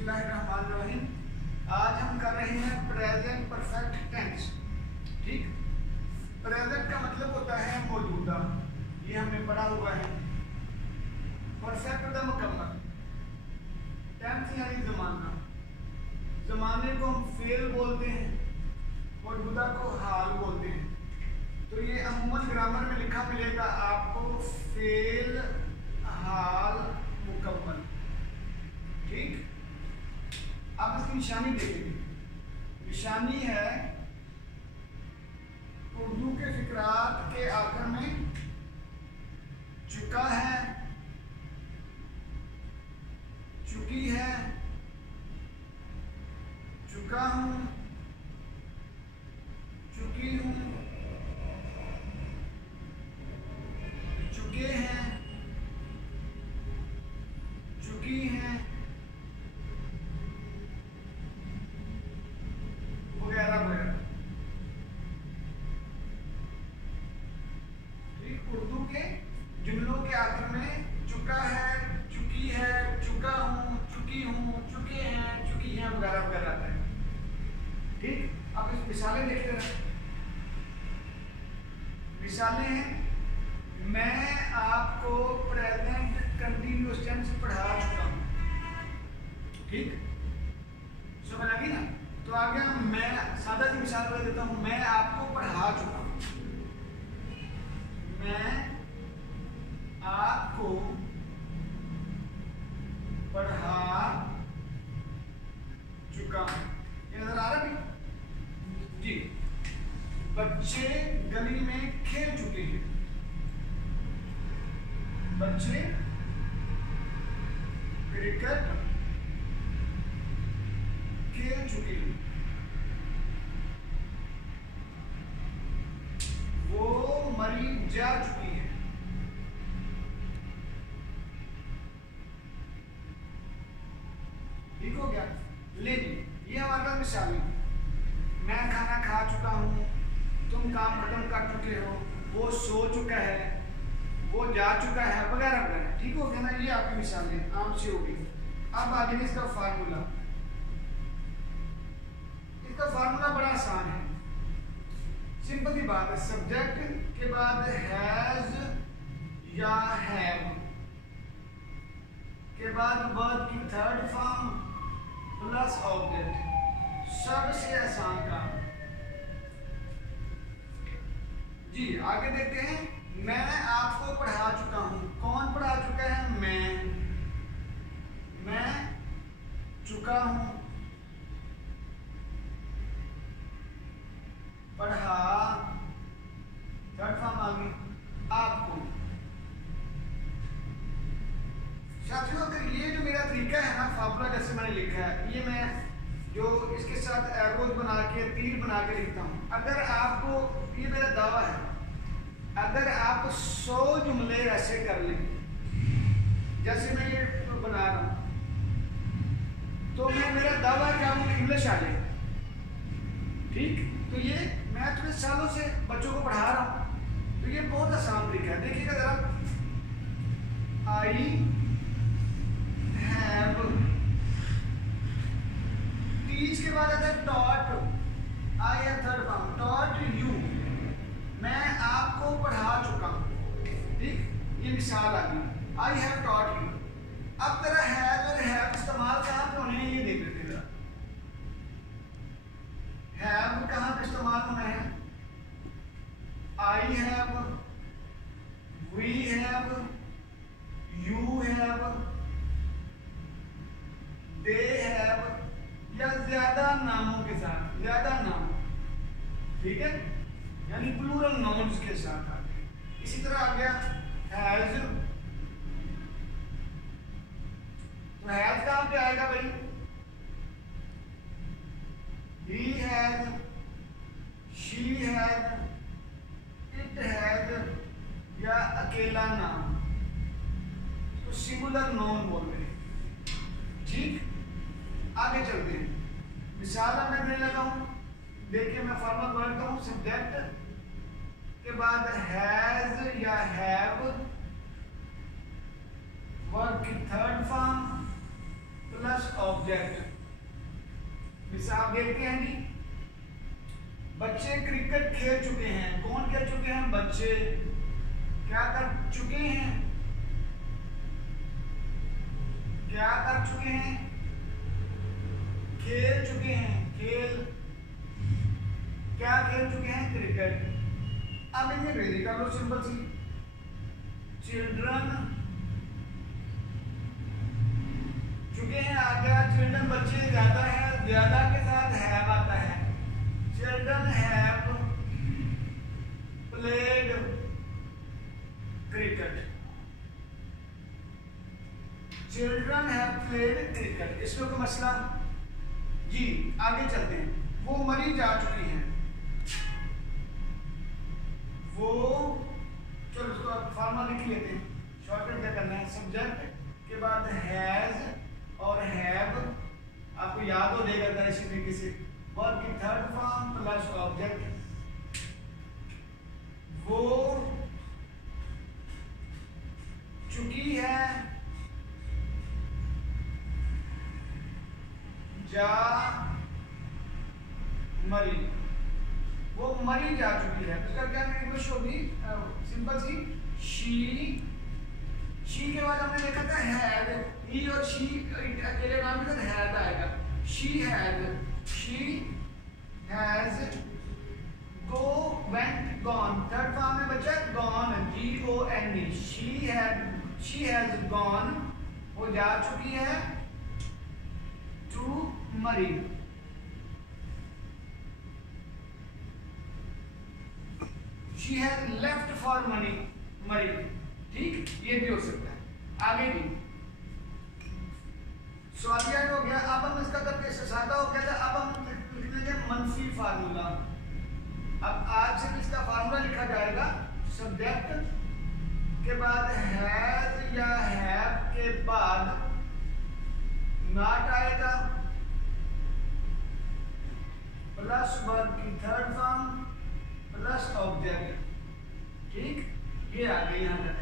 बिस्मिल्लाहिर्रहमानिर्रहीम। आज हम कर रहे हैं प्रेजेंट परफेक्ट टेंस। ठीक, प्रेजेंट का मतलब होता है मौजूदा, ये हमने पढ़ा हुआ है। परफेक्ट होता है मुकम्मल। टेंस यानी जमाना, जमाने को हम फेल बोलते हैं, मौजूदा को हाल बोलते हैं। तो ये अमूमन ग्रामर में लिखा मिलेगा आपको फेल, हाल, मुकम्मल। ठीक, आप इसकी निशानी देखेंगे। निशानी है उर्दू के फिकरात के आखिर में चुका है, चुकी है, चुका हूं, चुकी हूं, चुके हैं, चुकी हैं, वगैरह वगैरह। ठीक, उर्दू के जुमलों के आखिर में चुका है, चुकी है, चुका हूं, चुकी हूं, चुके हैं, चुकी हैं, वगैरह वगैरह आता है। ठीक, अब इस मिसालें देखिए। मिसालें हैं, मैं आपको प्रेजेंट कंटिन्यूअस टेंस पढ़ा चुका हूं। ठीक, समझ आ गई ना? तो आ गया, मैं सादा सी मिसाल बता देता हूं। मैं आपको पढ़ा चुका हूं, मैं आपको पढ़ा चुका हूं। ये नजर आ रहा है जी? बच्चे गली में खेल चुके हैं, बच्चे क्रिकेट खेल चुके हैं, वो मरी जा चुकी है। ठीक हो गया? लेकिन ये हमारे पास मिसाल है। मैं खाना खा चुका हूं, तुम काम खत्म कर चुके हो, वो सो चुका है, वो जा चुका है, वगैरह वगैरह। ठीक हो गया ना? ये आपकी मिसाल है, आम से होगी। अब आगे इसका फार्मूला। इसका फार्मूला बड़ा आसान है, सिंपल सी बात है। सब्जेक्ट के बाद हैज या हैव के बाद वर्ब की थर्ड फॉर्म प्लस ऑब्जेक्ट, सबसे आसान काम जी। आगे देखते हैं। मैं आपको पढ़ा चुका हूं, कौन पढ़ा चुका है? मैं चुका हूं, पढ़ा, थर्ड फॉर्म आ गई आपको। साथियों, अगर ये जो मेरा तरीका है ना, फार्मूला जैसे मैंने लिखा है, ये मैं जो इसके साथ एरोज बना के, तीर बना के लिखता हूं। अगर आपको, ये मेरा दावा है, अगर आप 100 जुमले ऐसे कर लें जैसे मैं ये बना रहा हूं, तो मेरा दावा है कि आपको इंग्लिश आ जाए। ठीक, तो ये मैं थोड़े सालों से बच्चों को पढ़ा रहा हूं, तो ये बहुत आसान तरीका है। देखिएगा जरा, आई हैव, टीच के बाद आता है taught, I have third form, taught you, मैं आपको पढ़ा चुका हूं। ठीक, ये मिसाल आ गई, आई हैव टॉट यू। अब तेरा हैव और हैव इस्तेमाल कहां पे होने हैं, ये देख लेते हैं। हैव कहां पे इस्तेमाल होना है? I have, we have, you have, they have, या ज्यादा नामों के साथ, ज्यादा नाम। ठीक है, यानी प्लूरल नाउन्स के साथ आ गए। इसी तरह आ गया हैज। तो हैज कहां पे आएगा भाई? He has, she has, it has, या अकेला नाम, तो सिंगुलर नाउन बोल रहे हैं। ठीक, आगे चलते हैं। मिसाल मैं देने लगा हूं, देखिए मैं फॉर्मूला बोलता हूं। सब्जेक्ट के बाद हैज या हैव, वर्ब की थर्ड फॉर्म प्लस ऑब्जेक्ट। जैसे आप देखते हैं जी, बच्चे क्रिकेट खेल चुके हैं। कौन खेल चुके हैं? बच्चे। क्या कर चुके हैं? क्या कर चुके हैं? खेल चुके हैं। खेल, क्या खेल चुके हैं? क्रिकेट। अब इन्हें रेडी कर लो सिंपल सी। चिल्ड्रन चुके हैं आ गया, चिल्ड्रन बच्चे ज्यादा है, ज्यादा के साथ हैव आता है। Children have played cricket. Children have played cricket. इसमें कोई मसला जी? आगे चलते हैं। वो मरी जा चुकी हैं। वो, चलो इसको फॉर्मूला लिख लेते हैं, शॉर्टकट क्या करना है। सब्जेक्ट के बाद हैज और हैव, आपको याद हो जाएगा इसी तरीके से। वर्ब की थर्ड फॉर्म प्लस ऑब्जेक्ट। वो चुकी है, जा मरी। वो मरी जा चुकी है, इसका क्या इंग्लिश होगी? सिंपल सी शी के बाद हमने देखा था हैड। ही और शी अकेले नाम के साथ हैड आएगा। She has go went gone. Third form में बचा gone, GON। She has gone, वो जा चुकी है, टू मरी। She has left for money, मरी। ठीक, ये भी हो सकता है। आगे भी सवालिया हो गया। अब हम इसका करके सादा हो गया था। अब हम लिख देंगे मनफी फार्मूला। अब आज से इसका फार्मूला लिखा जाएगा। सब्जेक्ट के बाद हैज या हैव के बाद नॉट आएगा, प्लस वर्ब की थर्ड फॉर्म प्लस ऑब्जेक्ट। ठीक, ये आ गई यहां तक।